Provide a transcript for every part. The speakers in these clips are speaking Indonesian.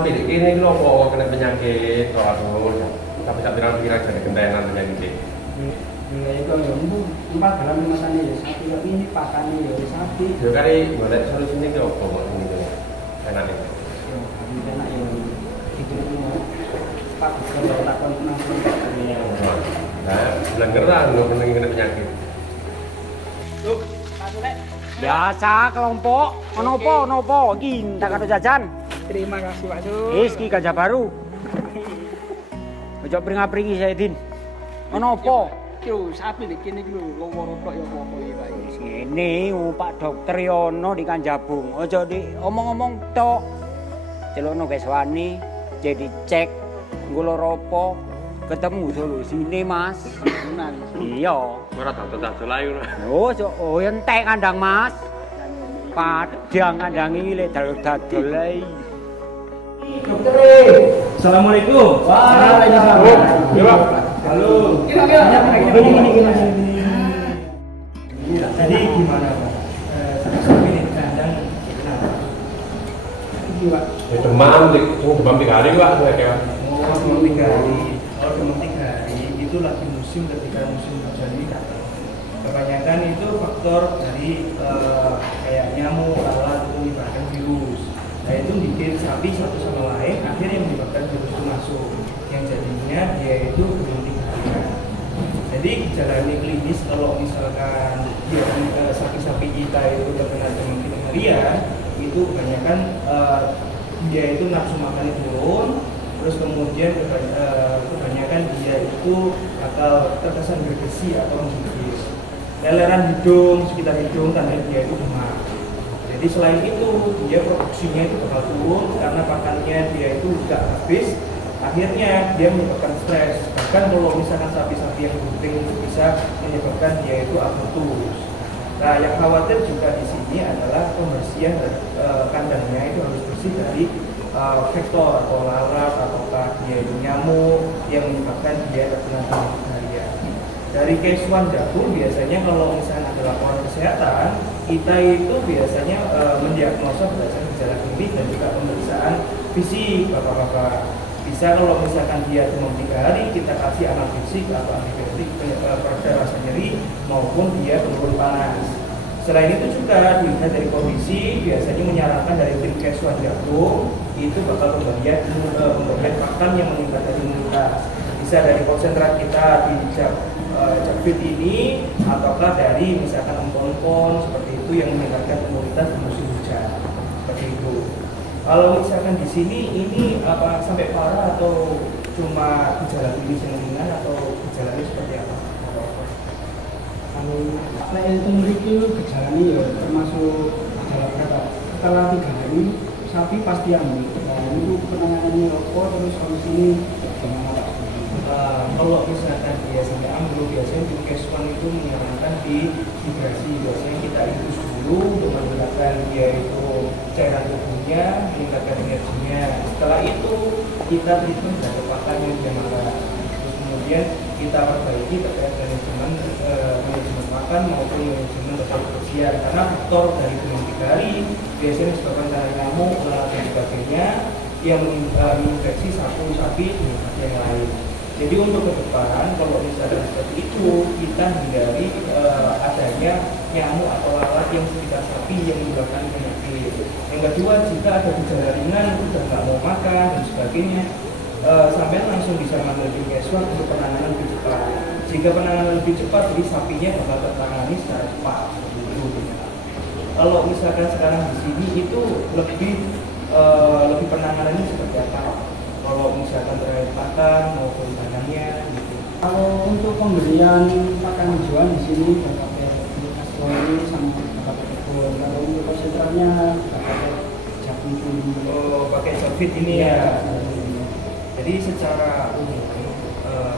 sapi ini lho kok kena penyakit kok aduh. Tapi tak pirang-pirang jadi gentenan penyakit. Ya itu ya empat dalam masane ya sapi kok ini pakane ya sapi. Ya kari golek solusine ki opo kok ngene. Enak iki. Yo, enak ya. Dikira Pak kalau takon nang ya. Nah, bulan gerang lho kena penyakit. Loh, Pak Sulek. Biasa kelompok, nopo, iki tak ada jajan. Terima kasih Pak Sul. Wis ki gajah baru. Ojo pringa-pringi saya Din. Nopo? Yo, sapi iki kene iki lho, loworo tok ya apa iki Pak. Wis ngene, Pak Dokter Yono di Kanjabung. Ojo di omong-omong tok. Celokno guys wani, jadi cek nggo ropo ketemu solusine Mas. Benar. Iya. Ora dodol-dodol ae ora. Oh entek kandang Mas. Padang kandang iki lek dodol ae. Dokter. Assalamualaikum. Waalaikumsalam. Ya, Pak. Halo. Gini. Tadi gimana Pak? Sapi di kandang kenapa? Ini Pak. Ya demam 3 hari Pak saya. Oh, demam 3 hari. Kalau demam 3 hari itu lagi musim ketika musim hujan ini datang. Kebanyakan itu faktor dari kayak nyamuk, lalat itu menyebabkan virus. Nah itu bikin sapi satu sama lain akhirnya menyebabkan virus itu masuk. Yang jadinya dia itu demam 3 hari. Jadi gejala klinis kalau misalkan dia sapi-sapi kita itu terkena demam 3 harian itu kebanyakan dia itu nafsu makannya turun, terus kemudian kebanyakan dia itu bakal terkesan bergesi atau menggigil. Leleran hidung, sekitar hidung tanda dia itu demam. Jadi selain itu dia produksinya itu bakal turun karena pakannya dia itu tidak habis. Akhirnya dia menyebabkan stres. Bahkan kalau misalkan sapi-sapi yang penting itu bisa menyebabkan dia itu abortus. Nah, yang khawatir juga di sini adalah pembersihan kandangnya itu harus bersih dari vektor atau lalat ataukah dia itu nyamuk yang menyebabkan dia terkena bahaya. Dari case one dapur biasanya kalau misalnya ada laporan kesehatan, kita itu biasanya mendiagnosa berdasarkan gejala klinis dan juga pemeriksaan fisik bapak-bapak. Bisa kalau misalkan dia demam 3 hari kita kasih analgesik atau antibiotik pereda rasa nyeri maupun dia penurun panas. Selain itu juga dilihat dari kondisi biasanya menyarankan dari tim Keswan Jagung itu bakal pemberian pakan yang meningkatkan imunitas. Bisa dari konsentrat kita di Jakfit ini ataukah dari misalkan empon-empon seperti itu yang meningkatkan imunitas di musim hujan seperti itu. Kalau misalkan di sini ini apa sampai parah atau cuma gejala klinis yang ringan atau gejalanya seperti apa? Kalau itu memiliki gejalanya ya termasuk gejala berat. Setelah 3 hari sapi pasti ambil. Nah, itu penanganannya apa terus kalau sini bagaimana Pak? Kalau misalkan dia sampai ambil biasanya di Keswan itu menyarankan di hidrasi. Biasanya kita infus dulu untuk menggunakan dia itu cairan tubuhnya, meningkatkan energinya. Setelah itu kita treatment dari pakan yang dia marah. Terus kemudian kita perbaiki terkait manajemen makan maupun manajemen terkait kebersihan. Karena faktor dari demam 3 hari biasanya disebabkan karena nyamuk, lalat dan sebagainya yang menginfeksi satu sapi dengan yang lain. Jadi untuk ke depan kalau misalnya seperti itu kita hindari adanya nyamuk atau lalat yang sekitar sapi yang menyebabkan penyakit. Yang kedua, jika ada gejala ringan sudah nggak mau makan dan sebagainya, sampai langsung bisa mengambil tim Keswan untuk penanganan lebih cepat. Jika penanganan lebih cepat, jadi sapinya bakal tertangani secara cepat. Kalau misalkan sekarang di sini itu lebih penanganannya seperti apa? Kalau misalkan terkait pakan maupun tanahnya gitu. Kalau untuk pemberian pakan hijauan di sini pakai ini sama pakai kebun. Kalau untuk konsentratnya pakai jagung kuning. Oh, pakai Jakfit ini ya. Jadi secara umum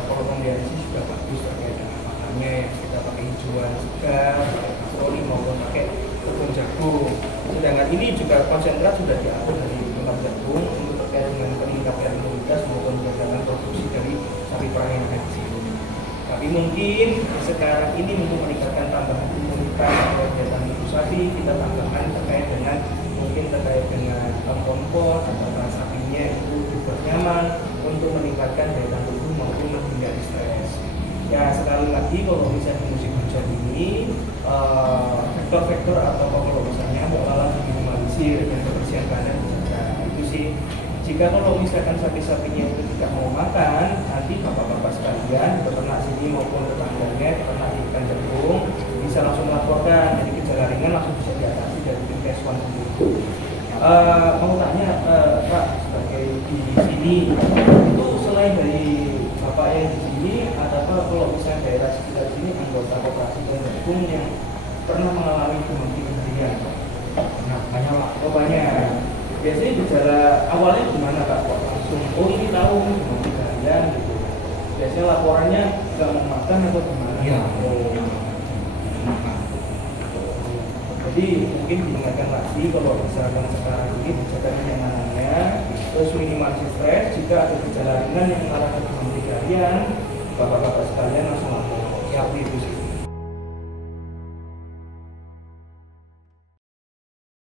kalau pemberian sih sudah bagus terkait dengan pakannya. Kita pakai hijauan segar, pakai kastroli maupun pakai kebun jagung. Sedangkan ini juga konsentrat sudah diatur dari tempat jagung untuk terkait dengan peningkatan imunitas maupun peningkatan produksi dari sapi perah yang ada di sini. Tapi mungkin sekarang ini untuk meningkatkan tambahan imunitas atau kegiatan ibu sapi kita tambahkan terkait dengan mungkin terkait dengan kompor atau sapinya itu meningkatkan daya tahan tubuh maupun menghindari stres. Ya sekali lagi kalau misalnya musim hujan ini faktor-faktor atau kalau misalnya mau lalat diminimalisir dan kebersihan kandang dijaga. Itu sih. Jika kalau misalkan sapi-sapinya itu tidak mau makan, nanti bapak-bapak sekalian, peternak sini maupun tetangganya, peternak ikan jagung, bisa langsung melaporkan. Jadi gejala ringan langsung bisa diatasi dari tim Keswan sendiri. Mau tanya Pak, sebagai di sini itu selain dari bapak yang di sini, adakah kalau misalnya daerah sekitar sini anggota koperasi ikan jagung yang pernah mengalami demam tinggi harian? Nah, banyak Pak. Oh banyak. Biasanya gejala awalnya gimana Kak? Kok langsung, oh ini tahu demam tinggi harian gitu. Biasanya laporannya nggak mau makan atau gimana? Iya. Jadi mungkin diingatkan lagi kalau misalkan sekarang ini dijaga kenyamanannya, terus minimalisir stres. Jika ada gejala ringan yang mengarah ke demam tinggi harian, bapak-bapak sekalian langsung lapor. Siap itu sih.